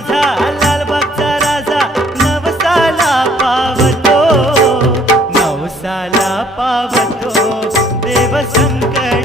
माझा लालबागचा राजा नवसाला पावतो. नवसाला पावतो. देवशंकर